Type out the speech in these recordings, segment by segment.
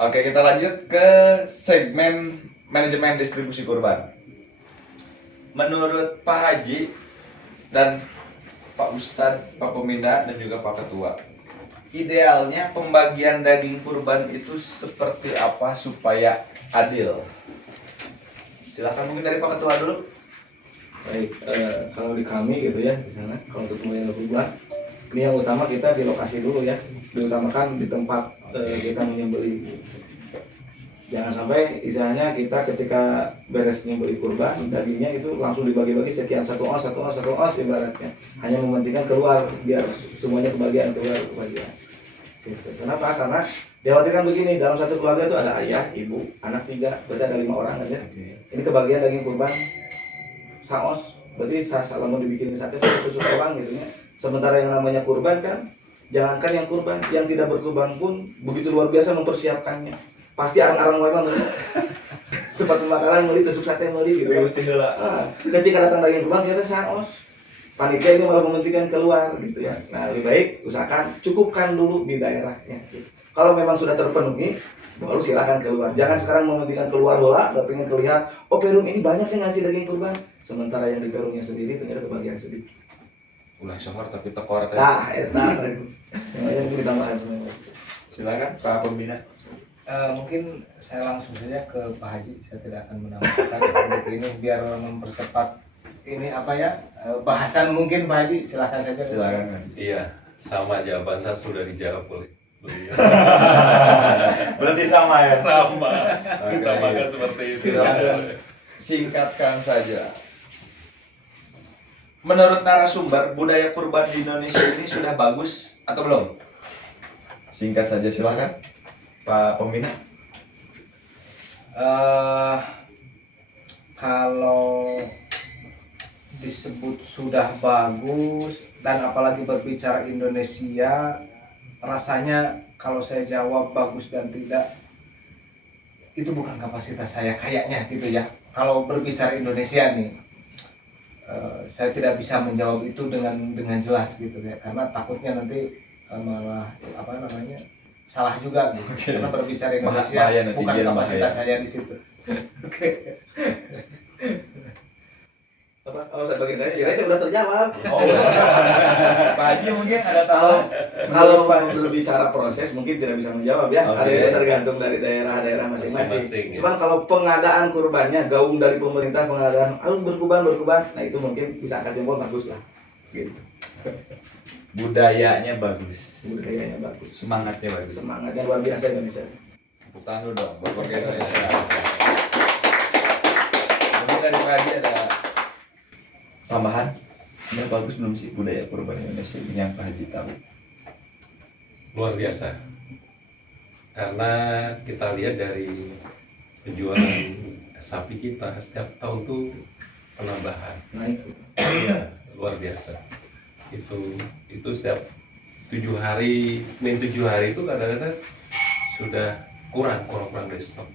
Oke, kita lanjut ke segmen manajemen distribusi kurban. Menurut Pak Haji dan Pak Ustadz, Pak Pembina dan juga Pak Ketua, idealnya pembagian daging kurban itu seperti apa supaya adil? Silahkan mungkin dari Pak Ketua dulu. Baik, kalau di kami gitu ya di sana, kalau untuk pembagian kurban, ini yang utama kita di lokasi dulu ya, diutamakan di tempat kita menyembelih. Jangan sampai istilahnya kita ketika beres nyembelih kurban, dagingnya itu langsung dibagi-bagi sekian satu os ibaratnya, hanya mementingkan keluar biar semuanya kebagian kebagian. Gitu. Kenapa? Karena dikhawatirkan begini, dalam satu keluarga itu ada ayah, ibu, anak 3, berarti ada 5 orang aja. Ini kebagian daging kurban saos, berarti salah mau dibikin sate itu orang gitu ya. Sementara yang namanya kurban kan, jangankan yang kurban, yang tidak berkurban pun begitu luar biasa mempersiapkannya. Pasti arang-arang memang tempat pembakaran meuli tusuk sate meuli gitu. Nah, ketika datang daging kurban ternyata saos. Panitia ini malah mementingkan keluar gitu ya. Nah, lebih baik usahakan cukupkan dulu di daerahnya. Gitu. Kalau memang sudah terpenuhi, baru silahkan keluar. Jangan sekarang mementingkan keluar bola, udah pengen terlihat, oh Perum ini banyak yang ngasih daging kurban. Sementara yang di Perumnya sendiri ternyata kebagian sedikit. Ulah sohor tapi tekor teh. Nah, eta. Yang mungkin ditambahan semuanya. Silakan Pak Pembina. Mungkin saya langsung saja ke Pak Haji. Saya tidak akan menambahkan untuk ini biar mempercepat ini apa ya bahasan mungkin Pak Haji. Silahkan saja. Silakan. Iya, sama jawaban saya sudah dijawab oleh beliau. Berarti sama ya? Sama. Oke. Kita makan seperti itu. Kita singkatkan saja. Menurut narasumber, budaya kurban di Indonesia ini sudah bagus atau belum? Singkat saja silakan, Pak Pembina. Kalau disebut sudah bagus dan apalagi berbicara Indonesia, rasanya kalau saya jawab bagus dan tidak, itu bukan kapasitas saya kayaknya gitu ya. Kalau berbicara Indonesia nih, saya tidak bisa menjawab itu dengan jelas gitu ya, karena takutnya nanti malah apa namanya salah juga gitu. Karena berbicara Indonesia Bahaya, bukan netizen kapasitas bahaya. saya di situ. Oke. Apa? Oh, saya bagi saya kira udah terjawab. Oh, Pak Haji mungkin ada Kalau tambahan. berbicara proses mungkin tidak bisa menjawab ya. Oke. Karena itu tergantung dari daerah-daerah masing-masing. Masing-masing, ya. Cuman kalau pengadaan kurbannya gaung dari pemerintah pengadaan, berkurban, nah itu mungkin bisa angkat jempol bagus lah. Gitu. Budayanya bagus, Budayanya bagus. semangatnya bagus. Semangatnya luar biasa Indonesia. Tepuk tangan dulu dong buat warga Indonesia. Mungkin dari Pak Haji ada tambahan? Ini bagus belum sih budaya kurban Indonesia ini yang Pak Haji tahu? Luar biasa. Karena kita lihat dari penjualan sapi kita setiap tahun tuh penambahan. Nah itu. Luar biasa. Itu setiap 7 hari, min 7 hari itu kadang-kadang sudah kurang dari stok.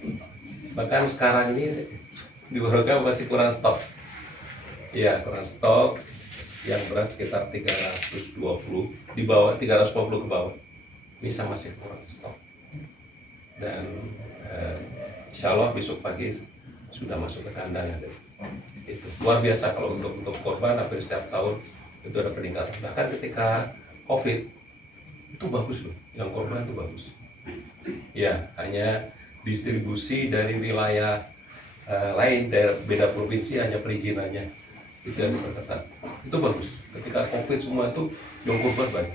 Bahkan sekarang ini di Goroka masih kurang stok. Iya, kurang stok. Yang berat sekitar 320, di bawah 350 ke bawah. Bisa masih kurang stok. Dan insya Allah besok pagi sudah masuk ke kandang. Itu luar biasa kalau untuk korban hampir setiap tahun itu ada peningkatan. Bahkan ketika COVID itu bagus loh, yang korban itu bagus. Ya, hanya distribusi dari wilayah lain, dari beda provinsi hanya perizinannya itu yang diperketat. Itu bagus. Ketika COVID semua itu yang korban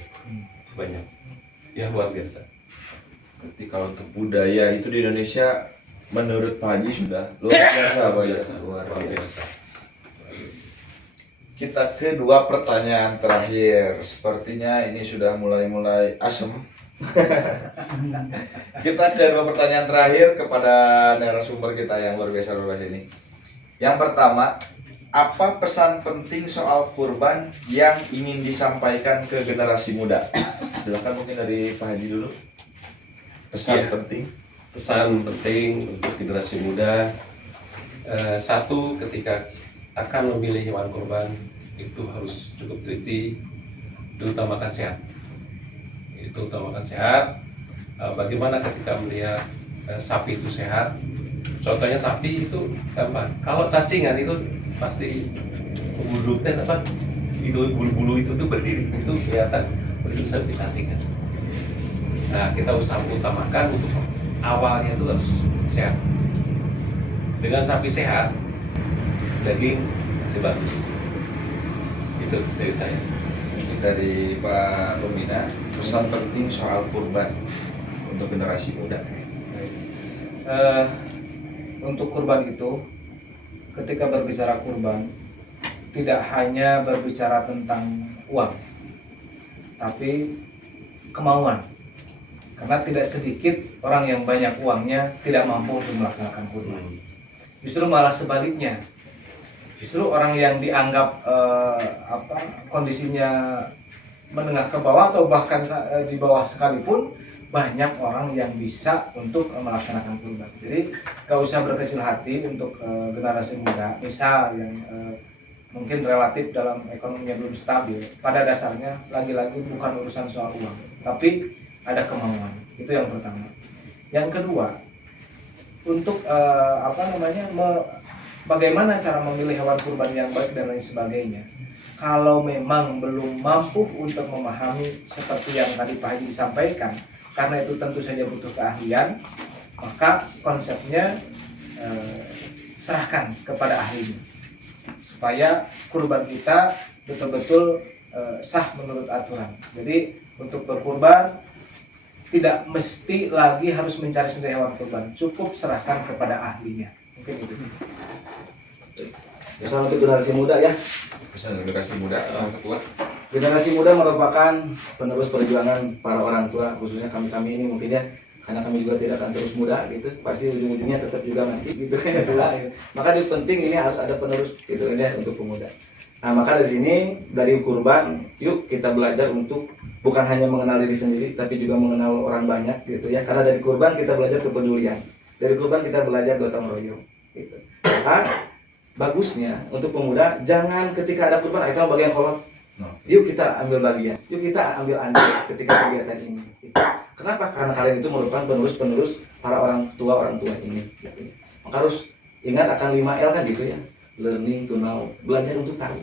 banyak. Ya luar biasa. Berarti kalau untuk budaya itu di Indonesia menurut Pak Haji sudah luar biasa, Pak ya? Luar biasa. Kita ke dua pertanyaan terakhir. Sepertinya ini sudah mulai asem. Kita ke dua pertanyaan terakhir kepada narasumber kita yang luar biasa ini. Yang pertama, apa pesan penting soal kurban yang ingin disampaikan ke generasi muda? Silakan mungkin dari Pak Haji dulu. Pesan Iya. penting. Pesan penting untuk generasi muda, satu, ketika akan memilih hewan kurban itu harus cukup teliti, diutamakan sehat. Itu utamakan sehat. Bagaimana ketika melihat sapi itu sehat. Contohnya sapi itu gampang. Kalau cacingan itu pasti bulunya apa? Itu bulu-bulu itu tuh berdiri, itu kelihatan itu sapi cacingan. Nah, kita utamakan untuk awalnya itu harus sehat. Dengan sapi sehat, daging pasti bagus. Itu dari saya. Dari Pak Pembina, pesan penting soal kurban untuk generasi muda. Untuk kurban itu, ketika berbicara kurban, tidak hanya berbicara tentang uang, tapi kemauan. Karena tidak sedikit orang yang banyak uangnya tidak mampu untuk melaksanakan kurban. Justru malah sebaliknya. Justru orang yang dianggap kondisinya menengah ke bawah atau bahkan di bawah sekalipun, banyak orang yang bisa untuk melaksanakan kurban. Jadi gak usah berkecil hati untuk generasi muda, misal yang mungkin relatif dalam ekonominya belum stabil. Pada dasarnya lagi-lagi bukan urusan soal uang, tapi ada kemauan. Itu yang pertama. Yang kedua, untuk bagaimana cara memilih hewan kurban yang baik dan lain sebagainya. Kalau memang belum mampu untuk memahami seperti yang tadi Pak Haji disampaikan, karena itu tentu saja butuh keahlian, maka konsepnya serahkan kepada ahlinya supaya kurban kita betul-betul sah menurut aturan. Jadi untuk berkurban tidak mesti lagi harus mencari sendiri hewan kurban, cukup serahkan kepada ahlinya. Mungkin itu sih. Pesan untuk generasi muda ya. Pesan generasi muda, ketua. Generasi muda merupakan penerus perjuangan para orang tua, khususnya kami ini mungkin ya, karena kami juga tidak akan terus muda gitu, pasti ujung-ujungnya tetap juga nanti gitu kan ya. Maka itu penting, ini harus ada penerus gitu ya untuk pemuda. Nah, maka dari sini, dari kurban, yuk kita belajar untuk bukan hanya mengenal diri sendiri, tapi juga mengenal orang banyak gitu ya. Karena dari kurban kita belajar kepedulian, dari kurban kita belajar gotong royong gitu. Maka bagusnya untuk pemuda, jangan ketika ada kurban kita bagian kolot. Yuk kita ambil bagian, yuk kita ambil andil ketika kegiatan ini. Kenapa? Karena kalian itu merupakan penerus-penerus para orang tua ini. Maka harus ingat akan 5L kan gitu ya. Learning to know, belajar untuk tahu.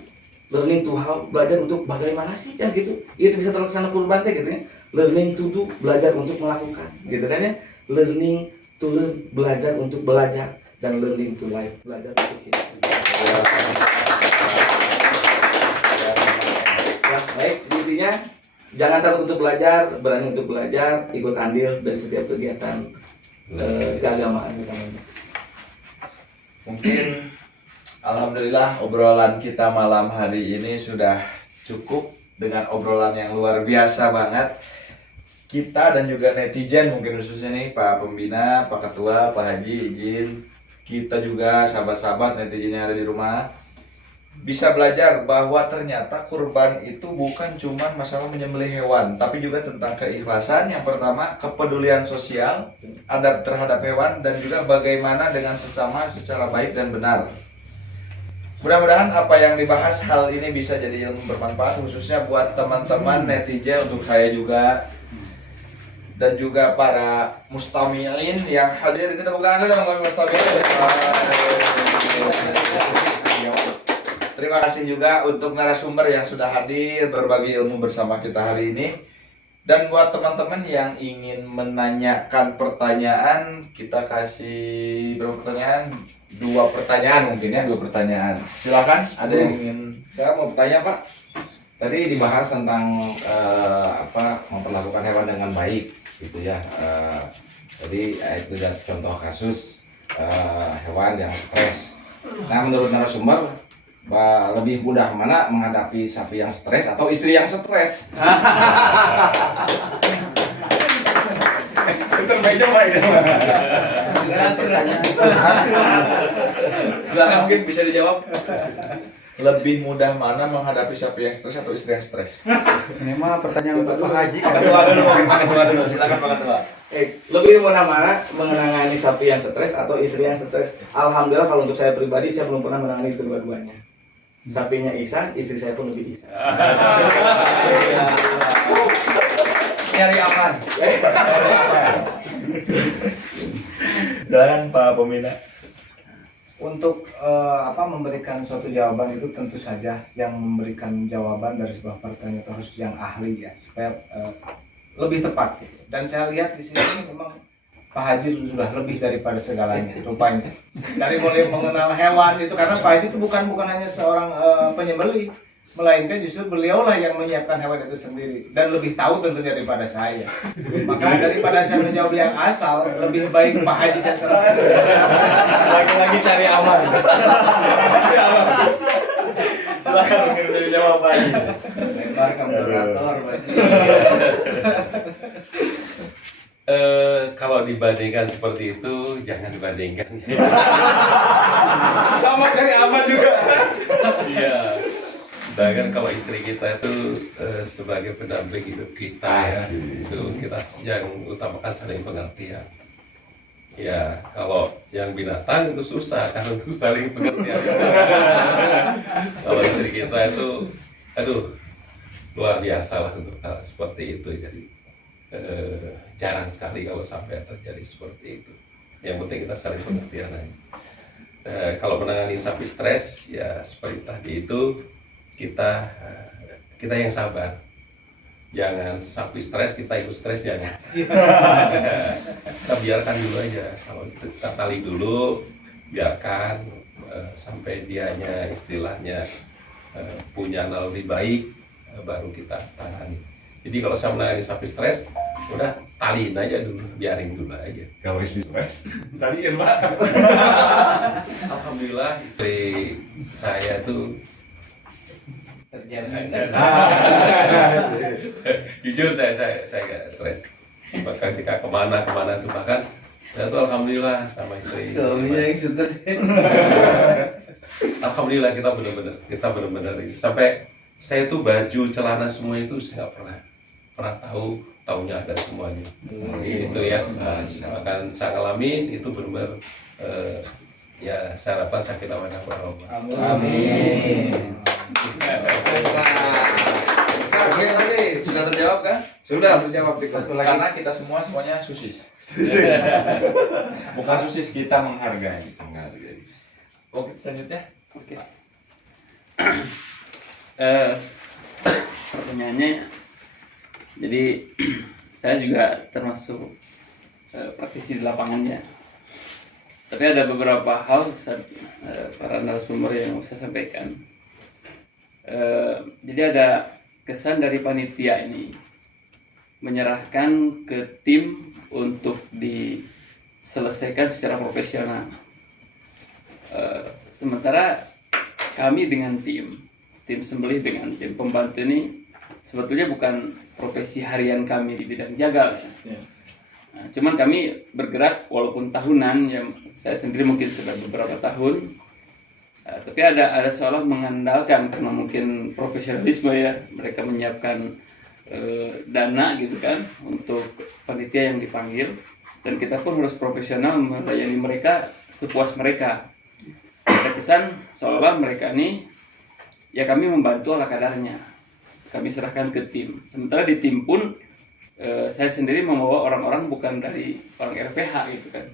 Learning to how, belajar untuk bagaimana sih kan gitu. Itu bisa terlaksana kurban gitu ya. Learning to do, belajar untuk melakukan gitu kan ya. Learning to learn, belajar untuk belajar. Dan learning to life, belajar untuk hidup. Ya, baik, intinya jangan takut untuk belajar, berani untuk belajar, ikut andil dari setiap kegiatan keagamaan kita. Mungkin alhamdulillah obrolan kita malam hari ini sudah cukup dengan obrolan yang luar biasa banget. Kita dan juga netizen mungkin khususnya nih Pak Pembina, Pak Ketua, Pak Haji izin kita juga sahabat-sahabat netizen yang ada di rumah bisa belajar bahwa ternyata kurban itu bukan cuma masalah menyembelih hewan, tapi juga tentang keikhlasan. Yang pertama, kepedulian sosial adab terhadap hewan, dan juga bagaimana dengan sesama secara baik dan benar. Mudah-mudahan apa yang dibahas hal ini bisa jadi ilmu bermanfaat, khususnya buat teman-teman netizen, untuk saya juga, dan juga para mustami'in yang hadir. Ini tepuk tangan dulu dong mustami'in. Terima kasih juga untuk narasumber yang sudah hadir berbagi ilmu bersama kita hari ini. Dan buat teman-teman yang ingin menanyakan pertanyaan, kita kasih berapa pertanyaan? 2 pertanyaan mungkin ya, 2 pertanyaan. Silakan, ada yang ingin. Saya mau bertanya Pak. Tadi dibahas tentang memperlakukan hewan dengan baik, gitu ya. Jadi itu contoh kasus hewan yang stres. Nah, menurut narasumber, lebih mudah mana menghadapi sapi yang stres atau istri yang stres? Termeja Pak ini. Silakan, mungkin bisa dijawab. Lebih mudah mana menghadapi sapi yang stres atau istri yang stres? Ini mah pertanyaan untuk Pak Haji. Pak Ketua dulu, Pak Ketua dulu. Silakan Pak Ketua. Lebih mudah mana menangani sapi yang stres atau istri yang stres? Alhamdulillah kalau untuk saya pribadi, saya belum pernah menangani kedua-duanya. Sapinya Ihsan, istri saya pun lebih Ihsan. Nyari aman. Silakan Pak Pembina. Untuk memberikan suatu jawaban itu tentu saja yang memberikan jawaban dari sebuah pertanyaan itu harus yang ahli ya, supaya lebih tepat gitu. Dan saya lihat di sini memang Pak Haji sudah lebih daripada segalanya rupanya. Dari mulai mengenal hewan itu, karena Pak Haji itu bukan hanya seorang penyembelih, melainkan justru beliaulah yang menyiapkan hewan itu sendiri dan lebih tahu tentunya daripada saya. Maka daripada saya menjawab yang asal, lebih baik Pak Haji saya serahkan. Lagi-lagi cari aman. Silakan mungkin bisa dijawab Pak Haji. Lebar ke moderator, Pak Haji. Kalau dibandingkan seperti itu, jangan dibandingkan. Sama cari aman juga. Iya. Sedangkan kalau istri kita itu sebagai pendamping hidup kita ya, itu kita yang utamakan saling pengertian. Ya, kalau yang binatang itu susah kan untuk saling pengertian. Kalau istri kita itu, aduh, luar biasa lah untuk hal seperti itu. Jadi jarang sekali kalau sampai terjadi seperti itu. Yang penting kita saling pengertian aja. Kalau menangani sapi stres, ya seperti tadi itu kita yang sabar. Jangan sapi stres kita ikut stres, jangan. Kita biarkan dulu aja, kalau kita tali dulu, biarkan sampai dianya istilahnya punya lebih baik, baru kita tangani. Jadi kalau saya menangani sapi stres, udah taliin aja dulu, biarin dulu aja. Kalau istri stres, taliin Pak. Alhamdulillah istri saya tuh Terjadi. jujur saya gak stres. Bahkan ketika kemana tuh bahkan saya tuh alhamdulillah sama istri. Suaminya yang stres. Alhamdulillah kita benar-benar sampai saya tuh baju celana semua itu saya nggak pernah tahunya ada semuanya. Itu ya. Bahkan saya ngalamin itu benar-benar ya saya harapkan sakit amanah warahmah. Amin. Oke tadi sudah terjawab kan? Sudah terjawab. Satu lagi. Karena kita semuanya susis. Bukan susis, kita menghargai. Oke, selanjutnya. Oke. Pertanyaannya, jadi saya juga termasuk praktisi di lapangannya. Tapi ada beberapa hal para narasumber yang mau saya sampaikan. Jadi ada kesan dari panitia ini menyerahkan ke tim untuk diselesaikan secara profesional. Sementara kami dengan tim sembelih dengan tim pembantu ini sebetulnya bukan profesi harian kami di bidang jagal ya. Nah, cuman kami bergerak walaupun tahunan ya, saya sendiri mungkin sudah beberapa tahun, tapi ada seolah mengandalkan karena mungkin profesionalisme ya, mereka menyiapkan dana gitu kan untuk panitia yang dipanggil, dan kita pun harus profesional melayani mereka sepuas mereka. Ada kesan seolah mereka ini ya kami membantu ala kadarnya, kami serahkan ke tim. Sementara di tim pun saya sendiri membawa orang-orang bukan dari orang RPH gitu kan,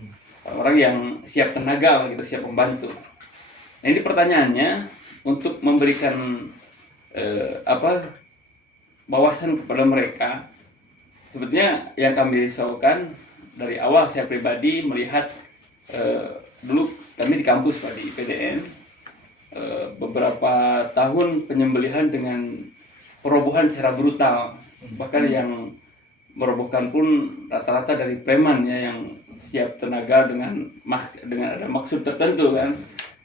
orang-orang yang siap tenaga lah gitu, siap membantu. Nah ini pertanyaannya untuk memberikan wawasan kepada mereka. Sebetulnya yang kami risaukan dari awal, saya pribadi melihat dulu kami di kampus Pak, di PDN, beberapa tahun penyembelihan dengan perobohan secara brutal, bahkan yang merobohkan pun rata-rata dari preman ya, yang siap tenaga dengan ada maksud tertentu kan.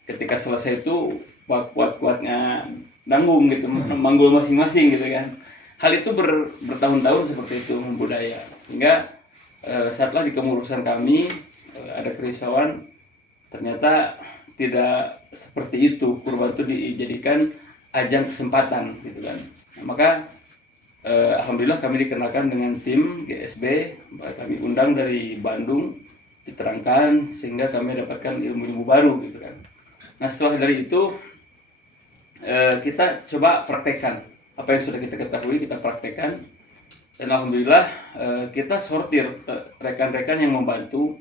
Ketika selesai itu kuat-kuatnya nanggung gitu, manggul masing-masing gitu kan. Hal itu bertahun-tahun seperti itu membudaya, hingga saatlah di kemurusan kami ada kerisauan, ternyata tidak seperti itu. Kurban itu dijadikan ajang kesempatan gitu kan. Nah, maka alhamdulillah kami dikenakan dengan tim GSB, kami undang dari Bandung, diterangkan sehingga kami dapatkan ilmu-ilmu baru gitu kan. Nah setelah dari itu kita coba praktekkan apa yang sudah kita ketahui, kita praktekkan, dan alhamdulillah kita sortir rekan-rekan yang membantu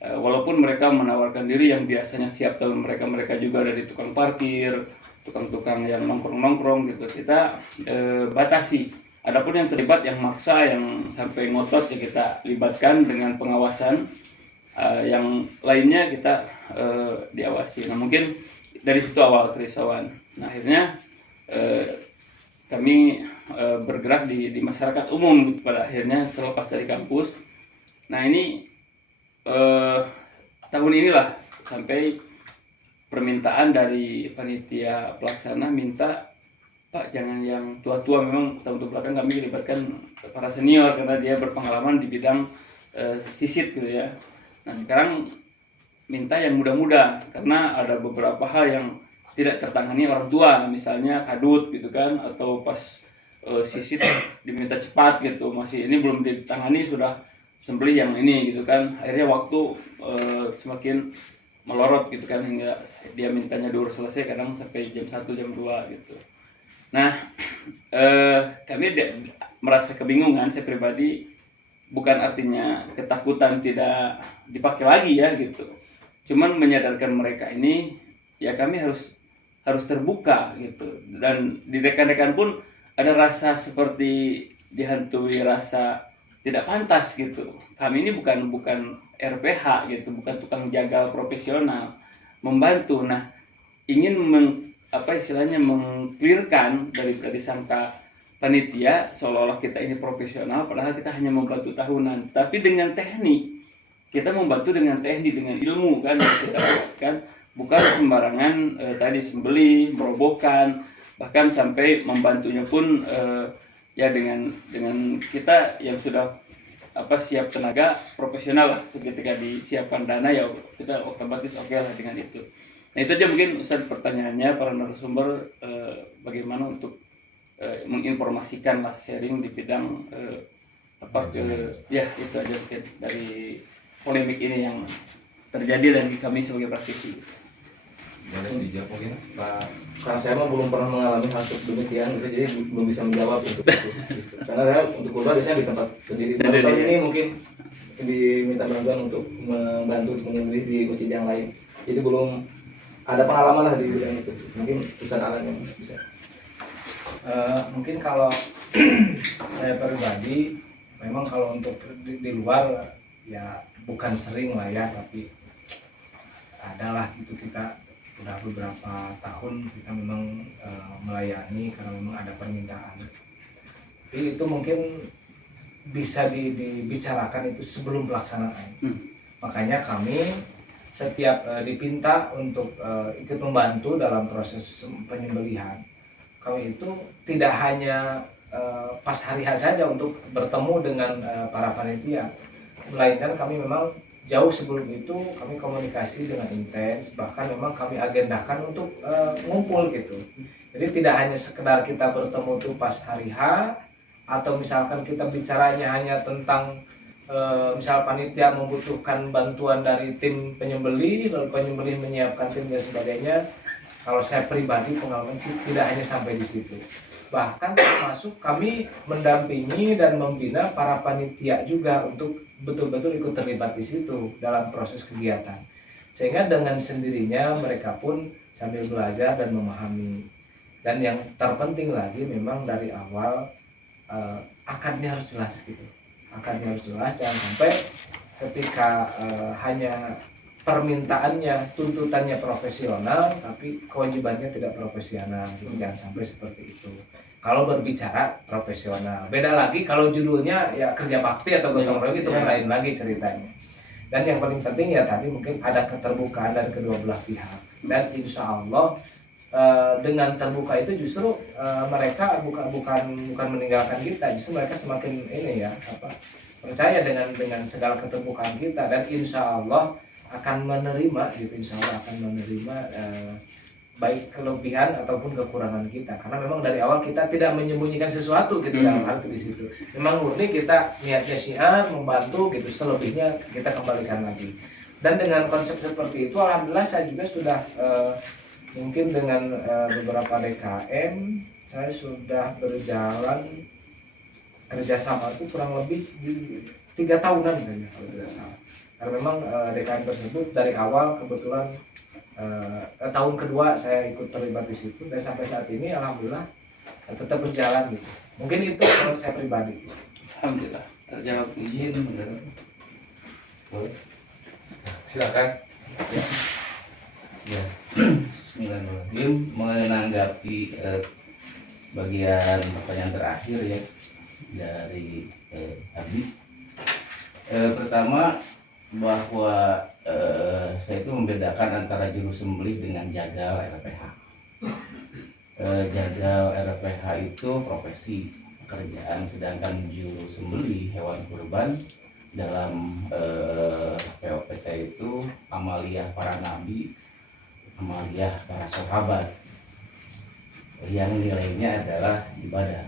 walaupun mereka menawarkan diri yang biasanya siap tahun mereka juga dari tukang parkir, tukang-tukang yang nongkrong-nongkrong gitu, kita batasi. Adapun yang terlibat, yang maksa, yang sampai ngotot, ya kita libatkan dengan pengawasan. Yang lainnya kita diawasi. Nah mungkin dari situ awal kerisauan. Nah akhirnya kami bergerak di masyarakat umum pada akhirnya selepas dari kampus. Nah ini tahun inilah sampai permintaan dari panitia pelaksana minta, Pak jangan yang tua-tua. Memang tahun belakang kami melibatkan para senior karena dia berpengalaman di bidang sisit gitu ya. Nah sekarang minta yang muda-muda karena ada beberapa hal yang tidak tertangani orang tua, misalnya kadut gitu kan, atau pas sisit diminta cepat gitu, masih ini belum ditangani sudah sembelih yang ini gitu kan. Akhirnya waktu semakin melorot gitu kan, hingga dia mintanya dulu selesai kadang sampai jam 1 jam 2 gitu. Nah kami merasa kebingungan. Saya pribadi, bukan artinya ketakutan tidak dipakai lagi ya gitu, cuman menyadarkan mereka ini ya kami harus terbuka gitu. Dan di rekan-rekan pun ada rasa seperti dihantui rasa tidak pantas gitu. Kami ini bukan RPH gitu, bukan tukang jagal profesional, membantu. Nah ingin mengklirkan dari sangka panitia seolah-olah kita ini profesional, padahal kita hanya membantu tahunan. Tapi dengan teknik, kita membantu dengan teknik, dengan ilmu kan yang kita dapatkan, bukan sembarangan tadi sembelih, merobohkan, bahkan sampai membantunya pun ya dengan kita yang sudah siap tenaga profesional lah. Ketika disiapkan dana ya kita otomatis oke lah dengan itu. Nah itu aja mungkin Ustaz pertanyaannya para narasumber, bagaimana untuk menginformasikan lah, sharing di bidang ya itu aja mungkin dari polemik ini yang terjadi dan kami sebagai praktisi. Boleh dijawab mungkin Pak. Karena saya mah belum pernah mengalami hal demikian, jadi belum bisa menjawab untuk itu. Karena saya untuk kurban biasanya di tempat sendiri. Tahun ini mungkin diminta bantuan untuk membantu menyembelih di masjid yang lain. Jadi belum ada pengalaman lah di bidang itu. Mungkin Ustaz Alan yang bisa. Mungkin kalau saya pribadi, memang kalau untuk di luar ya bukan sering lah ya, tapi adalah itu kita udah beberapa tahun kita memang melayani karena memang ada permintaan. Tapi itu mungkin bisa dibicarakan itu sebelum pelaksanaan. Makanya kami setiap dipinta untuk ikut membantu dalam proses penyembelihan, kami itu tidak hanya pas hari H saja untuk bertemu dengan para panitia, melainkan kami memang jauh sebelum itu kami komunikasi dengan intens, bahkan memang kami agendakan untuk ngumpul gitu. Jadi tidak hanya sekedar kita bertemu tuh pas hari H, atau misalkan kita bicaranya hanya tentang misal panitia membutuhkan bantuan dari tim penyembelih, lalu penyembelih menyiapkan tim dan sebagainya. Kalau saya pribadi pengalaman sih tidak hanya sampai di situ. Bahkan termasuk kami mendampingi dan membina para panitia juga untuk betul-betul ikut terlibat di situ dalam proses kegiatan. Sehingga dengan sendirinya mereka pun sambil belajar dan memahami. Dan yang terpenting lagi memang dari awal akadnya harus jelas gitu. Akadnya harus jelas, jangan sampai ketika hanya permintaannya, tuntutannya profesional, tapi kewajibannya tidak profesional. Jadi jangan sampai seperti itu. Kalau berbicara profesional, beda lagi kalau judulnya ya kerja bakti atau gotong royong, itu kan lain lagi ceritanya. Dan yang paling penting ya tadi mungkin ada keterbukaan dari kedua belah pihak. Dan insya Allah dengan terbuka itu justru mereka bukan meninggalkan kita, justru mereka semakin ini ya percaya dengan segala keterbukaan kita, dan insya Allah akan menerima gitu, insya Allah akan menerima baik kelebihan ataupun kekurangan kita, karena memang dari awal kita tidak menyembunyikan sesuatu gitu dalam hal di situ. Memang murni kita niatnya syiar membantu gitu, selebihnya kita kembalikan lagi. Dan dengan konsep seperti itu alhamdulillah saya juga sudah mungkin dengan beberapa DKM saya sudah berjalan kerjasama itu kurang lebih di 3 tahunan kayaknya kalau tidak salah. Karena memang DKM tersebut dari awal kebetulan tahun kedua saya ikut terlibat di situ dan sampai saat ini alhamdulillah tetap berjalan gitu. Mungkin itu kalau saya pribadi. Alhamdulillah terjawab. Izin bener. Boleh. Silakan. Ya. Bismillahirrahmanirrahim. Menanggapi bagian pertanyaan terakhir ya dari Abi. Pertama bahwa saya itu membedakan antara juru sembelih dengan jagal RPH. Jagal RPH itu profesi pekerjaan, sedangkan juru sembelih hewan kurban dalam POPS itu amaliyah para nabi, amaliyah para sahabat yang nilainya adalah ibadah.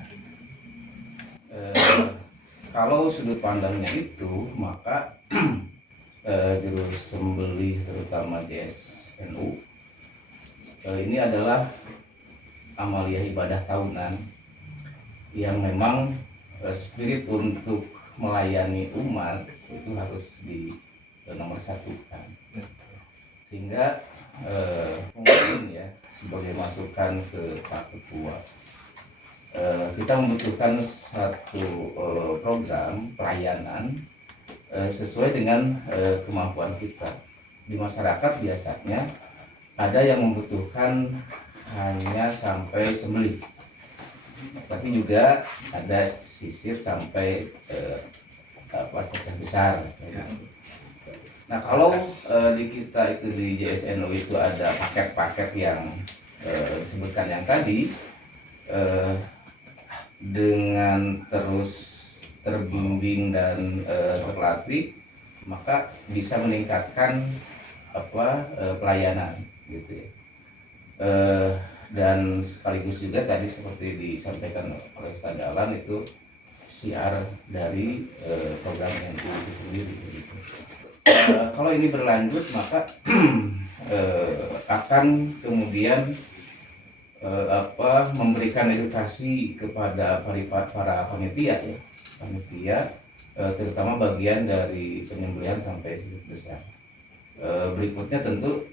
Kalau sudut pandangnya itu, maka juru sembelih terutama JSNU ini adalah amaliyah ibadah tahunan yang memang spirit untuk melayani umat itu harus di nomor satukan, sehingga mungkin ya sebagai masukan ke Pak Ketua, kita membutuhkan satu program pelayanan sesuai dengan kemampuan kita. Di masyarakat biasanya ada yang membutuhkan hanya sampai sembelih, tapi juga ada sisir sampai cacah besar. Nah kalau di kita itu di JSNU itu ada paket-paket yang disebutkan yang tadi, dengan terus terbimbing dan terlatih, maka bisa meningkatkan pelayanan gitu ya. Dan sekaligus juga tadi seperti disampaikan oleh Ustaz Dahlan itu syiar dari program NU itu sendiri gitu. Kalau ini berlanjut maka akan kemudian memberikan edukasi kepada para panitia ya, terutama bagian dari penyembelihan sampai sisir besar. Berikutnya tentu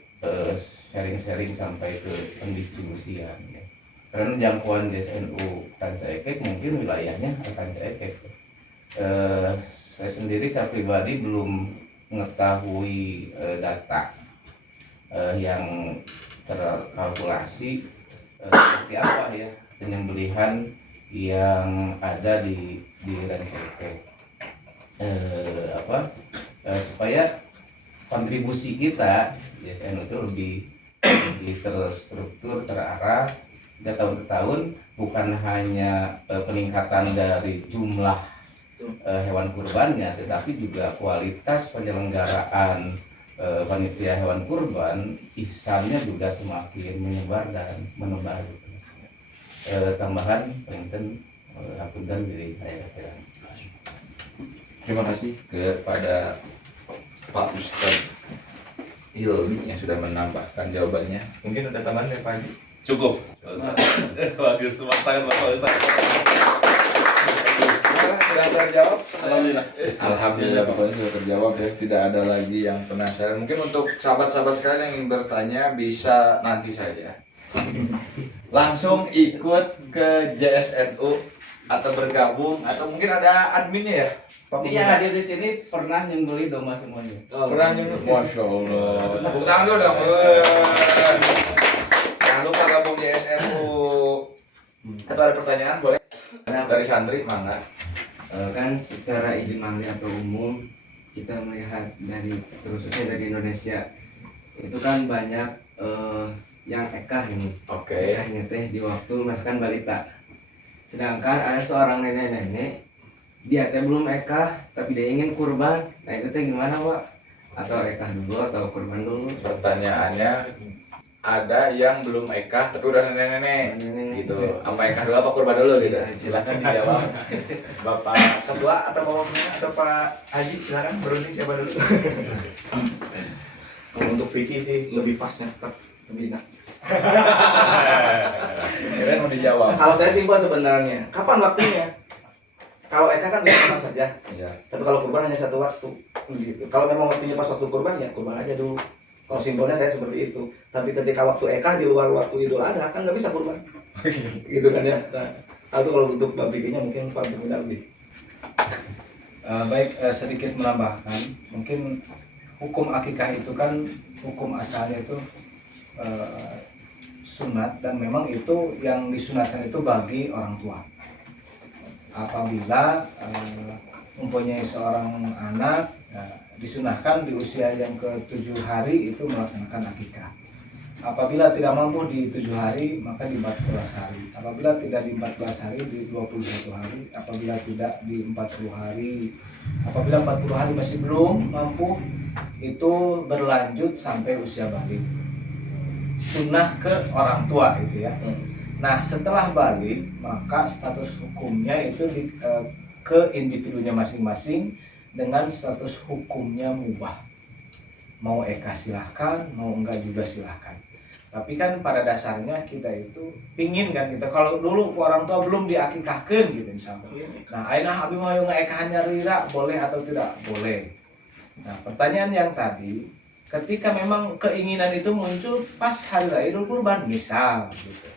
sharing-sharing sampai ke pendistribusian ya. Karena jangkauan JSNU Ranca Ekek mungkin wilayahnya Ranca Ekek. Saya sendiri secara pribadi belum mengetahui data yang terkalkulasi seperti apa ya penyembelihan yang ada di Ranca Ekek, supaya kontribusi kita JSNU itu lebih terstruktur, terarah. Kita tahun ke tahun bukan hanya peningkatan dari jumlah hewan kurbannya, tetapi juga kualitas penyelenggaraan panitia hewan kurban, ihsannya juga semakin menyebar dan menebar. Tambahan penting hapunten dari saya. Terima kasih kepada Pak Ustadz Hilmi yang sudah menambahkan jawabannya. Mungkin ada tambahan dari Pak Haji? Cukup, Pak Ustaz. Bagus, semangat tangan Bapak Ustaz. Sudah terjawab. Alhamdulillah. Alhamdulillah pokoknya sudah terjawab ya. Tidak ada lagi yang penasaran. Mungkin untuk sahabat-sahabat sekalian yang bertanya bisa nanti saja langsung ikut ke JSNU atau bergabung atau mungkin ada adminnya ya. Ini yang hadir di sini pernah nyembelih domba semuanya. Pernah nyebut, masya Allah. Tepuk tangan dulu dong. Jangan lupa gabung JSNU. Atau ada pertanyaan boleh? Dari santri mana? Kan secara ijmali atau umum kita melihat dari terusnya dari Indonesia itu kan banyak yang ekah ini. Oke. Ekahnya teh di waktu misalkan balita. Sedangkan ada seorang nenek-nenek dia teh belum ekah tapi dia ingin kurban. Nah itu teh gimana Pak? Atau ekah dulu atau kurban dulu? Pertanyaannya ada yang belum ekah tapi udah nenek-nenek gitu. Apa ekah dulu apa kurban dulu gitu? Silakan dijawab. Bapak Ketua atau Bapak Ketua atau Pak Haji silakan berunding siapa dulu? Kalau untuk Vicky sih lebih pasnya lebih enak. Kira mau dijawab. Kalau saya simpel sebenarnya, kapan waktunya? Kalau Eka kan bisa kapan saja, Iya. tapi kalau kurban hanya satu waktu. Begitu. Kalau memang waktunya pas waktu kurban ya kurban aja dulu. Kalau simpelnya saya seperti itu. Tapi ketika waktu ekah di luar waktu Idul Adha kan nggak bisa kurban. Gitu kan ya. Nah, itu kalau untuk bab fikihnya mungkin Pak Bunda lebih. Baik, sedikit menambahkan, mungkin hukum akikah itu kan hukum asalnya itu sunat, dan memang itu yang disunatkan itu bagi orang tua. Apabila mempunyai seorang anak, disunahkan di usia yang ke-7 hari itu melaksanakan akikah. Apabila tidak mampu di 7 hari, maka di 14 hari. Apabila tidak di 14 hari, di 21 hari. Apabila tidak di 40 hari. Apabila 40 hari masih belum mampu, itu berlanjut sampai usia balik. Sunnah ke orang tua itu ya. Nah, setelah balik, maka status hukumnya itu ke individunya masing-masing dengan status hukumnya mubah. Mau ekah silahkan, mau enggak juga silahkan. Tapi kan pada dasarnya kita itu pingin kan gitu. Kalau dulu orang tua belum diakikahkan gitu misalnya. Nah, aina abi mau ngaekah nyarira boleh atau tidak? Boleh. Nah, pertanyaan yang tadi, ketika memang keinginan itu muncul pas hari raya Idul Kurban misal gitu.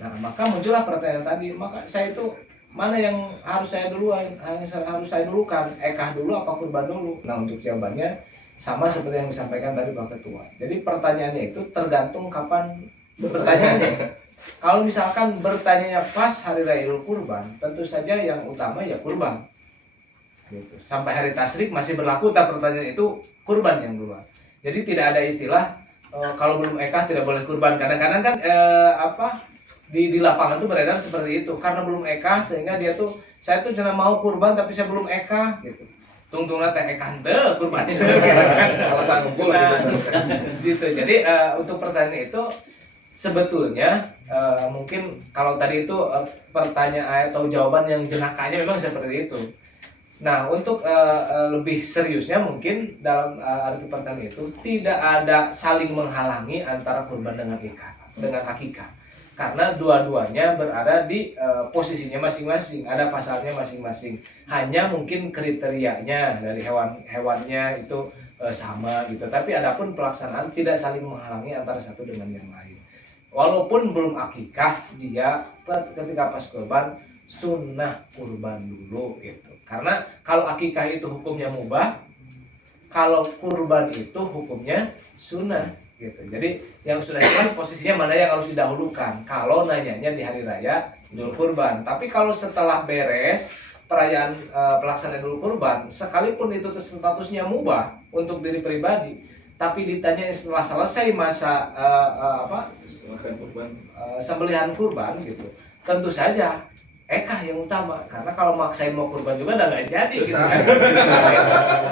Nah, maka muncullah pertanyaan tadi, maka saya itu mana yang harus saya duluan, harus saya dulukan, ekah dulu apa kurban dulu? Nah, untuk jawabannya sama seperti yang disampaikan tadi Pak Ketua. Jadi pertanyaannya itu tergantung kapan bertanyanya. Kalau misalkan bertanyanya pas hari raya Idul Kurban, tentu saja yang utama ya kurban. Gitu. Sampai hari tasrik masih berlaku, tapi pertanyaan itu kurban yang duluan. Jadi tidak ada istilah kalau belum ekah tidak boleh kurban. Kadang-kadang kan di lapangan tuh beredar seperti itu, karena belum ekah sehingga dia tuh saya tuh cuma mau kurban tapi saya belum ekah gitu. Tungtunglah teh ekah henteu kurban itu Alasan ngumpul gitu. Jadi untuk pertanyaan itu sebetulnya mungkin kalau tadi itu pertanyaan atau jawaban yang jenakanya memang seperti itu. Nah, untuk lebih seriusnya mungkin dalam arti pertanyaan itu tidak ada saling menghalangi antara kurban dengan akikah. Karena dua-duanya berada di posisinya masing-masing, ada pasalnya masing-masing. Hanya mungkin kriterianya dari hewannya itu sama gitu. Tapi adapun pelaksanaan tidak saling menghalangi antara satu dengan yang lain. Walaupun belum akikah, dia ketika pas kurban sunnah kurban dulu gitu. Karena kalau akikah itu hukumnya mubah, kalau kurban itu hukumnya sunnah gitu. Jadi yang sudah jelas posisinya mana yang harus didahulukan kalau nanyanya di hari raya Idul Kurban. Tapi kalau setelah beres perayaan pelaksanaan Idul Kurban, sekalipun itu statusnya mubah untuk diri pribadi, tapi ditanya setelah selesai masa sembelihan kurban gitu, tentu saja ekah yang utama, karena kalau maksain mau kurban juga udah nggak jadi gitu kan.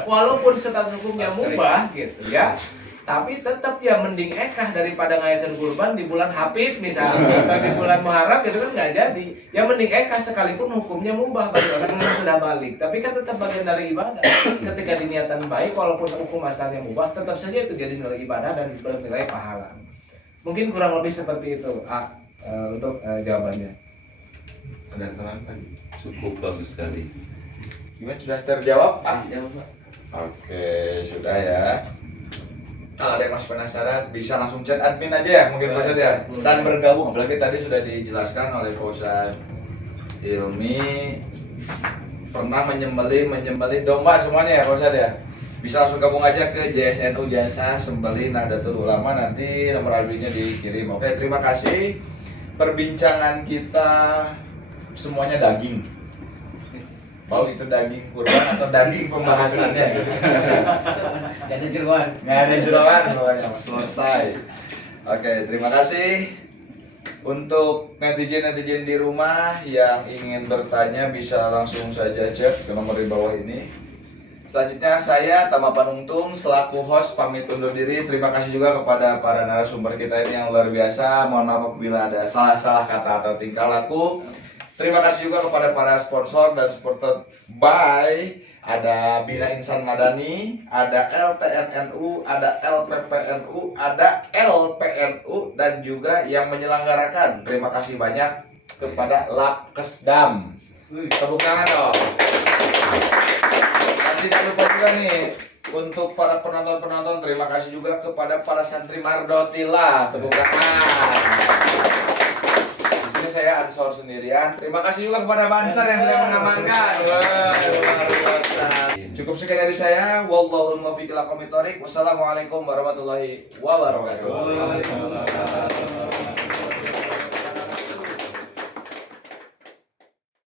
Walaupun status hukumnya mubah gitu ya, tapi tetap ya mending ekah daripada ngayakeun kurban di bulan Hafid misalnya atau di bulan Muharram gitu kan nggak jadi. Ya mending ekah sekalipun hukumnya mubah bagi orang yang sudah balik, tapi kan tetap bagian dari ibadah. Ketika diniatan baik walaupun hukum asalnya mubah, tetap saja itu jadi nilai ibadah dan bernilai pahala. Mungkin kurang lebih seperti itu untuk jawabannya. Ada tambahan? Cukup bagus sekali. Gimana, sudah terjawab? Jawab, Pak. Oke, sudah ya. Kalau ada yang masih penasaran, bisa langsung chat admin aja ya, mungkin Pak Ustadz ya. Dan bergabung, apalagi tadi sudah dijelaskan oleh Pak Ustadz Hilmi, pernah menyembelih domba semuanya ya Pak Ustadz ya. Bisa langsung gabung aja ke JSNU Jasa Sembelih Nahdlatul Ulama, nanti nomor adminnya dikirim. Oke, terima kasih. Perbincangan kita semuanya daging. Mau itu daging kurban atau daging pembahasannya? Gak ada jeruan. Nggak ada jeroan pokoknya, selesai. Oke, terima kasih. Untuk netizen-netizen di rumah yang ingin bertanya bisa langsung saja chat ke nomor di bawah ini. Selanjutnya saya Tama Panungtung selaku host pamit undur diri. Terima kasih juga kepada para narasumber kita ini yang luar biasa. Mohon maaf apabila ada salah-salah kata atau tingkah laku. Terima kasih juga kepada para sponsor dan supporter by ada Bina Insan Madani, ada LTNNU, ada LPPNU, ada LPNU, dan juga yang menyelenggarakan. Terima kasih banyak kepada Lapkesdam. Tepuk tangan dong. Dan tidak lupa juga nih untuk para penonton-penonton, terima kasih juga kepada para santri Mardotila. Tepuk tangan. Di sini saya Ansor sendirian. Terima kasih juga kepada Bansar yang sudah mengamankan. Wah, luar biasa. Cukup sekian dari saya. Wallahul muwaffiq ila aqwamit thoriq. Wassalamualaikum warahmatullahi wabarakatuh. Waalaikumsalam.